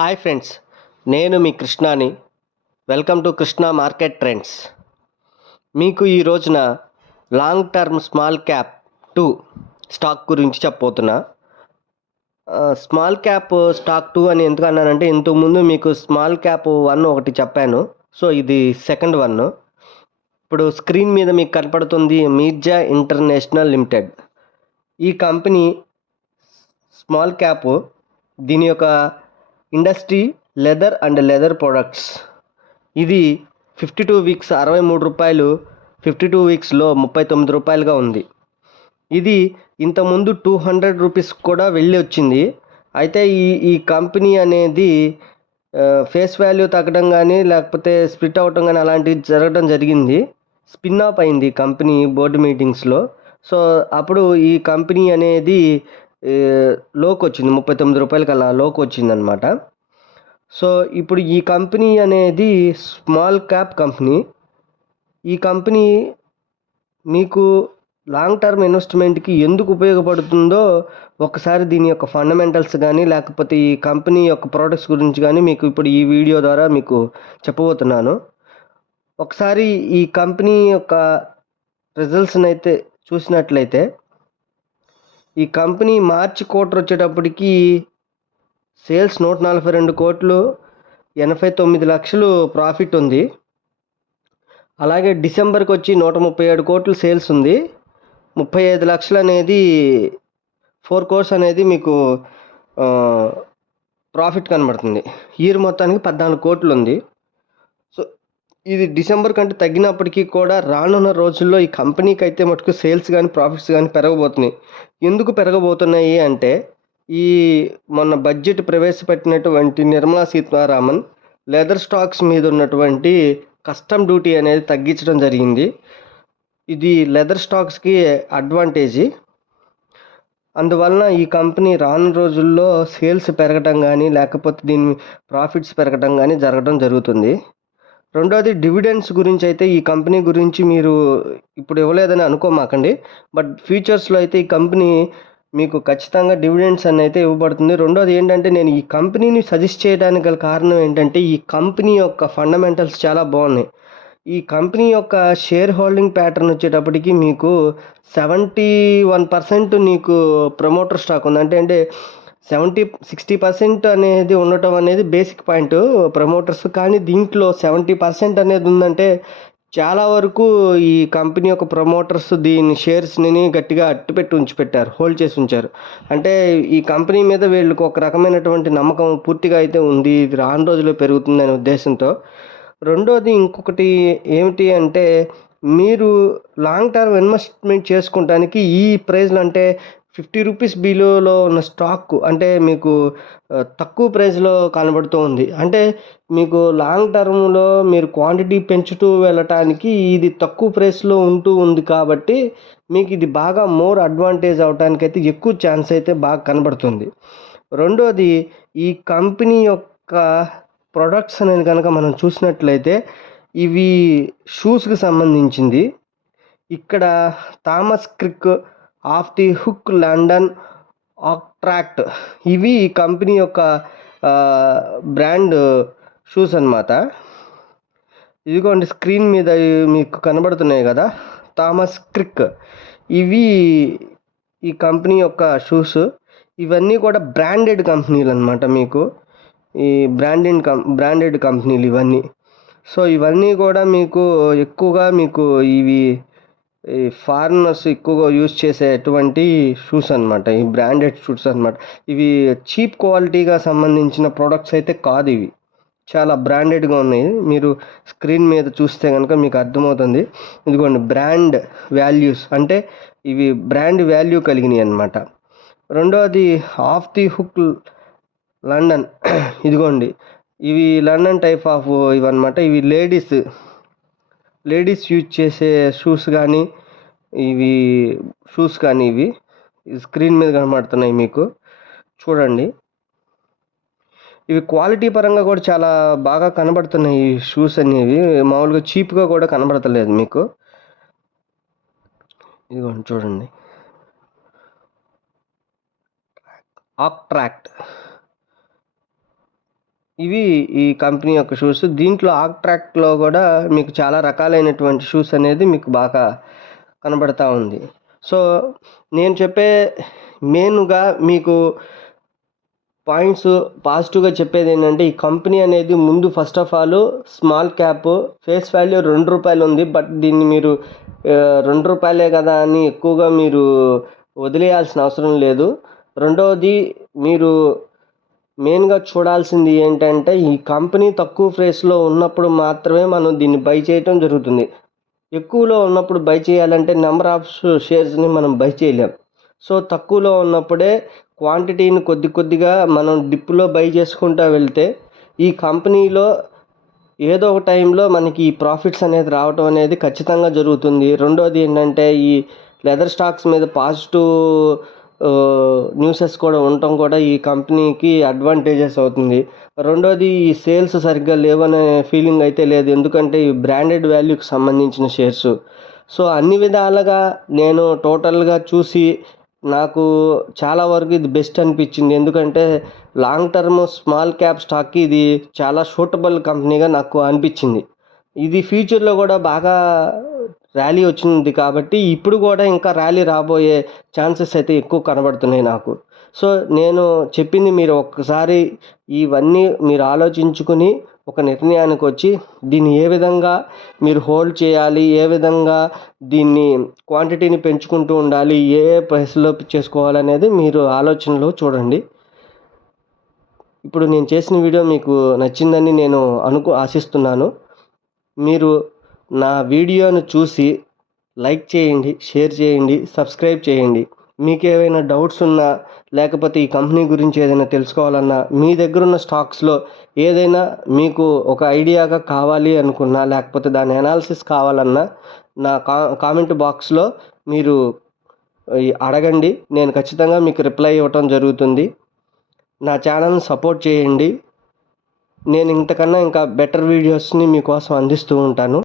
Hi friends నేను మీ కృష్ణాని. Welcome to Krishna market trends. మీకు ఈ రోజున long term small cap two stock గురించి చెప్పబోతున్నా. స్మాల్ క్యాప్ స్టాక్ టూ అని ఎందుకు అన్నానంటే ఇంతకుముందు మీకు స్మాల్ క్యాప్ వన్ ఒకటి చెప్పాను. సో ఇది సెకండ్ వన్. ఇప్పుడు స్క్రీన్ మీద మీకు కనపడుతుంది మీర్జా ఇంటర్నేషనల్ లిమిటెడ్. ఈ కంపెనీ స్మాల్ క్యాప్ దీని యొక్క industry leather and leather products. ఇది ఫిఫ్టీ టూ వీక్స్ అరవై మూడు రూపాయలు ఫిఫ్టీ టూ వీక్స్లో ముప్పై తొమ్మిది రూపాయలుగా ఉంది. ఇది ఇంతకుముందు టూ హండ్రెడ్ రూపీస్ కూడా వెళ్ళి వచ్చింది. అయితే ఈ ఈ కంపెనీ అనేది ఫేస్ వాల్యూ తగ్గడం కానీ లేకపోతే స్ప్లిట్ అవటం కానీ అలాంటివి జరగడం జరిగింది. స్పిన్ ఆఫ్ అయింది కంపెనీ బోర్డు మీటింగ్స్లో. సో అప్పుడు ఈ కంపెనీ అనేది లోకి వచ్చింది ముప్పై తొమ్మిది రూపాయలకి అలా లోకి వచ్చింది అనమాట సో ఇప్పుడు ఈ కంపెనీ అనేది స్మాల్ క్యాప్ కంపెనీ. ఈ కంపెనీ మీకు లాంగ్ టర్మ్ ఇన్వెస్ట్మెంట్కి ఎందుకు ఉపయోగపడుతుందో ఒకసారి దీని యొక్క ఫండమెంటల్స్ కానీ లేకపోతే ఈ కంపెనీ యొక్క ప్రోడక్ట్స్ గురించి కానీ మీకు ఇప్పుడు ఈ వీడియో ద్వారా మీకు చెప్పబోతున్నాను. ఒకసారి ఈ కంపెనీ యొక్క రిజల్ట్స్ని అయితే చూసినట్లయితే ఈ కంపెనీ మార్చి క్వార్టర్ వచ్చేటప్పటికి సేల్స్ నూట నలభై రెండు కోట్లు ఎనభై తొమ్మిది లక్షలు ప్రాఫిట్ ఉంది. అలాగే డిసెంబర్కి వచ్చి నూట ముప్పై ఏడు కోట్లు సేల్స్ ఉంది. ముప్పై ఐదు లక్షలు అనేది ఫోర్ కోర్స్ అనేది మీకు ప్రాఫిట్ కనబడుతుంది. ఇయర్ మొత్తానికి పద్నాలుగు కోట్లు ఉంది. ఇది డిసెంబర్ కంటే తగ్గినప్పటికీ కూడా రానున్న రోజుల్లో ఈ కంపెనీకి అయితే మటుకు సేల్స్ కానీ ప్రాఫిట్స్ కానీ పెరగబోతున్నాయి. ఎందుకు పెరగబోతున్నాయి అంటే ఈ మొన్న బడ్జెట్ ప్రవేశపెట్టినటువంటి నిర్మలా సీతారామన్ లెదర్ స్టాక్స్ మీద ఉన్నటువంటి కస్టమ్ డ్యూటీ అనేది తగ్గించడం జరిగింది. ఇది లెదర్ స్టాక్స్కి అడ్వాంటేజీ. అందువలన ఈ కంపెనీ రాను రోజుల్లో సేల్స్ పెరగటం కానీ లేకపోతే దీని ప్రాఫిట్స్ పెరగటం కానీ జరగడం జరుగుతుంది. రెండోది డివిడెండ్స్ గురించి అయితే ఈ కంపెనీ గురించి మీరు ఇప్పుడు ఇవ్వలేదని అనుకోమాకండి. బట్ ఫ్యూచర్స్లో అయితే ఈ కంపెనీ మీకు ఖచ్చితంగా డివిడెండ్స్ అని అయితే ఇవ్వబడుతుంది. రెండోది ఏంటంటే నేను ఈ కంపెనీని సజెస్ట్ చేయడానికి గల కారణం ఏంటంటే ఈ కంపెనీ యొక్క ఫండమెంటల్స్ చాలా బాగున్నాయి. ఈ కంపెనీ యొక్క షేర్ హోల్డింగ్ ప్యాటర్న్ వచ్చేటప్పటికి మీకు సెవెంటీ వన్ పర్సెంట్ నీకు ప్రమోటర్ స్టాక్ ఉంది. అంటే అంటే సెవెంటీ సిక్స్టీ పర్సెంట్ అనేది ఉండటం అనేది బేసిక్ పాయింట్ ప్రమోటర్స్. కానీ దీంట్లో సెవెంటీ పర్సెంట్ అనేది ఉందంటే చాలా వరకు ఈ కంపెనీ యొక్క ప్రమోటర్స్ దీని షేర్స్ని గట్టిగా అట్టుపెట్టి ఉంచి పెట్టారు హోల్డ్ చేసి ఉంచారు. అంటే ఈ కంపెనీ మీద వీళ్ళకి ఒక రకమైనటువంటి నమ్మకం పూర్తిగా అయితే ఉంది. ఇది రాను రోజుల్లో పెరుగుతుంది అనే ఉద్దేశంతో. రెండోది ఇంకొకటి ఏమిటి అంటే మీరు లాంగ్ టర్మ్ ఇన్వెస్ట్మెంట్ చేసుకోవడానికి ఈ ప్రైజ్లు అంటే ఫిఫ్టీ రూపీస్ బిలోలో ఉన్న స్టాక్ అంటే మీకు తక్కువ ప్రైస్లో కనబడుతూ ఉంది. అంటే మీకు లాంగ్ టర్మ్లో మీరు క్వాంటిటీ పెంచుతూ వెళ్ళటానికి ఇది తక్కువ ప్రైస్లో ఉంటూ ఉంది కాబట్టి మీకు ఇది బాగా మోర్ అడ్వాంటేజ్ అవడానికి అయితే ఎక్కువ ఛాన్స్ అయితే బాగా కనబడుతుంది. రెండోది ఈ కంపెనీ యొక్క ప్రొడక్ట్స్ అనేది కనుక మనం చూసినట్లయితే ఇవి షూస్కి సంబంధించింది. ఇక్కడ Thomas Crick off the hook London Oaktrak. ఇవి ఈ కంపెనీ యొక్క బ్రాండ్ షూస్ అన్నమాట. ఇదిగోండి స్క్రీన్ మీద మీకు కనబడుతున్నాయి కదా థామస్ క్రిక్. ఇవి ఈ కంపెనీ యొక్క షూస్. ఇవన్నీ కూడా బ్రాండెడ్ కంపెనీలు అనమాట మీకు. ఈ బ్రాండెడ్ కం బ్రాండెడ్ కంపెనీలు ఇవన్నీ. సో ఇవన్నీ కూడా మీకు ఎక్కువగా మీకు ఇవి ఈ ఫారినర్స్ ఎక్కువగా యూజ్ చేసేటువంటి షూస్ అన్నమాట ఈ బ్రాండెడ్ షూస్ అన్నమాట. ఇవి చీప్ క్వాలిటీగా సంబంధించిన ప్రోడక్ట్స్ అయితే కాదు ఇవి. చాలా బ్రాండెడ్గా ఉన్నాయి. మీరు స్క్రీన్ మీద చూస్తే కనుక మీకు అర్థమవుతుంది. ఇదిగోండి బ్రాండ్ వాల్యూస్ అంటే ఇవి బ్రాండ్ వాల్యూ కలిగినాయి అనమాట రెండవది ఆఫ్ ది హుక్ లండన్. ఇదిగోండి ఇవి లండన్ టైప్ ఆఫ్ ఇవన్నమాట. ఇవి లేడీస్ లేడీస్ యూజ్ చేసే షూస్ కానీ ఇవి షూస్ కానీ ఇవి ఈ స్క్రీన్ మీద కనబడుతున్నాయి మీకు. చూడండి. ఇవి క్వాలిటీ పరంగా కూడా చాలా బాగా కనబడుతున్నాయి ఈ షూస్ అనేవి. మామూలుగా చీప్గా కూడా కనబడతలేదు మీకు. ఇదిగోండి చూడండి. ఆక్ట్రాక్ట్ ఇవి ఈ కంపెనీ యొక్క షూస్. దీంట్లో ఆక్ట్రాక్ట్లో కూడా మీకు చాలా రకాలైనటువంటి షూస్ అనేది మీకు బాగా కనబడతా ఉంది. సో నేను చెప్పే మెయిన్గా మీకు పాయింట్స్ పాజిటివ్గా చెప్పేది ఏంటంటే ఈ కంపెనీ అనేది ముందు first of all small cap face value రెండు రూపాయలు ఉంది. బట్ దీన్ని మీరు రెండు రూపాయలే కదా అని ఎక్కువగా మీరు వదిలేయాల్సిన అవసరం లేదు. రెండవది మీరు మెయిన్గా చూడాల్సింది ఏంటంటే ఈ కంపెనీ తక్కువ ప్రైస్లో ఉన్నప్పుడు మాత్రమే మనం దీన్ని బై చేయటం జరుగుతుంది. ఎక్కువలో ఉన్నప్పుడు బై చేయాలంటే నెంబర్ ఆఫ్ షేర్స్ని మనం బై చేయలేం. సో తక్కువలో ఉన్నప్పుడే క్వాంటిటీని కొద్ది కొద్దిగా మనం డిప్లో బై చేసుకుంటూ వెళ్తే ఈ కంపెనీలో ఏదో ఒక టైంలో మనకి ఈ ప్రాఫిట్స్ అనేది రావటం అనేది ఖచ్చితంగా జరుగుతుంది. రెండోది ఏంటంటే ఈ లెదర్ స్టాక్స్ మీద పాజిటివ్ న్యూసెస్ కూడా ఉండటం కూడా ఈ కంపెనీకి అడ్వాంటేజెస్ అవుతుంది. రెండోది ఈ సేల్స్ సరిగ్గా లేవనే ఫీలింగ్ అయితే లేదు. ఎందుకంటే ఈ బ్రాండెడ్ వాల్యూకి సంబంధించిన షేర్స్ సో అన్ని విధాలుగా నేను టోటల్గా చూసి నాకు చాలా వరకు ఇది బెస్ట్ అనిపించింది. ఎందుకంటే లాంగ్ టర్మ్ స్మాల్ క్యాప్ స్టాక్కి ఇది చాలా సూటబుల్ కంపెనీగా నాకు అనిపించింది. ఇది ఫ్యూచర్లో కూడా బాగా ర్యాలీ వచ్చింది కాబట్టి ఇప్పుడు కూడా ఇంకా ర్యాలీ రాబోయే ఛాన్సెస్ అయితే ఎక్కువ కనబడుతున్నాయి నాకు. సో నేను చెప్పింది మీరు ఒక్కసారి ఇవన్నీ మీరు ఆలోచించుకుని ఒక నిర్ణయానికి వచ్చి దీన్ని ఏ విధంగా మీరు హోల్డ్ చేయాలి ఏ విధంగా దీన్ని క్వాంటిటీని పెంచుకుంటూ ఉండాలి ఏ ఏ ప్రైస్లో చేసుకోవాలనేది మీరు ఆలోచనలో చూడండి. ఇప్పుడు నేను చేసిన వీడియో మీకు నచ్చిందని నేను అనుకు ఆశిస్తున్నాను. మీరు నా వీడియోను చూసి లైక్ చేయండి షేర్ చేయండి సబ్స్క్రైబ్ చేయండి. మీకు ఏవైనా డౌట్స్ ఉన్నా లేకపోతే ఈ కంపెనీ గురించి ఏదైనా తెలుసుకోవాలన్నా మీ దగ్గర ఉన్న స్టాక్స్లో ఏదైనా మీకు ఒక ఐడియాగా కావాలి అనుకున్నా లేకపోతే దాని అనాలిసిస్ కావాలన్నా నా కా కామెంట్ బాక్స్లో మీరు అడగండి. నేను ఖచ్చితంగా మీకు రిప్లై ఇవ్వటం జరుగుతుంది. నా ఛానల్ని సపోర్ట్ చేయండి. నేను ఇంతకన్నా ఇంకా బెటర్ వీడియోస్ని మీకోసం అందిస్తూ ఉంటాను.